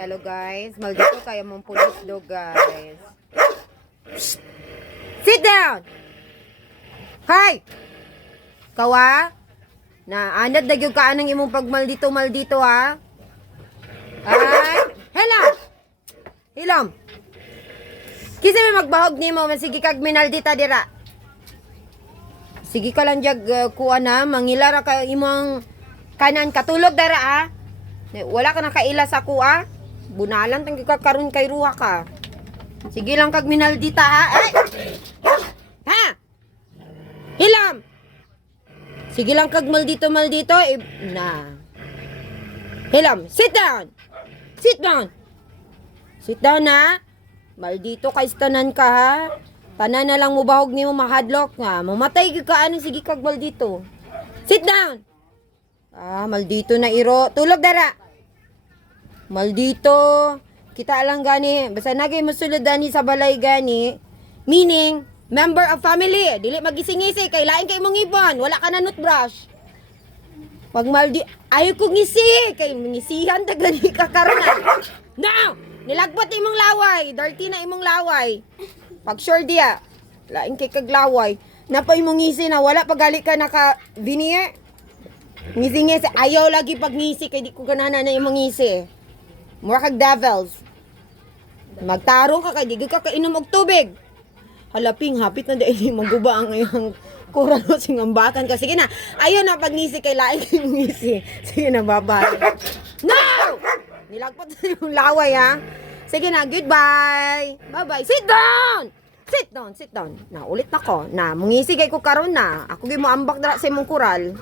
Hello guys, maldito kayo mong pulis do guys. Sit down! Hi! Kawa? Na anad na gyud ka anang imong pagmaldito ha? Ay! Hello! Hilom! Kisa may magbahog nimo, sige kag minaldita dira. Sige ka lang jag kuha na, mangilara ka imong kanan katulog dara ha? Wala ka nakaila sa kuha? Bunalan tang karon kay ruha ka. Sige lang kag minaldita ha. Ay! Ha? Hilam. Sige lang kag maldito na. Hilam, sit down. Sit down. Sit down ha. Maldito kay tanan ka ha. Tanan na lang mo bahog nimo mahadlok nga. Mamatay gyud ka ano sige kag maldito. Sit down. Ah, maldito na iro. Tulog dara. Maldito. Kita lang gani. Basta nagay mosulod dani sa balay gani. Meaning, member of family. Dili magising-ngisi. Kay lain kay mong ibon. Wala ka na nutbrush. Pag maldi... Ayaw ko ngisi. Kay ngisihan ta gani ka karonan. Now! Nilagpot imong laway. Dirty na imong laway. Pag sure diya. Lain kay kaglaway. Napay mong ngisi na. Wala pagali ka naka-veneer. Ngisi-ngisi. Ayaw lagi pag ngisi. Kay di ko ganana na imong ngisi. Mura kag devils. Magtarong ka kay di ka kainom og tubig. Halaping hapit na dahil maguba ang iyang kuran mo singambakan ka. Sige na. Ayaw na pag ngisi kay lain kay ngisi. Sige na babay. No! Nilagpot na yung laway ha. Sige na, goodbye. Bye-bye. Sit down! Sit down, sit down. Na ulit na ko. Na mungisi kay ko karon na. Ako gi mo ambak dara sa imong kural.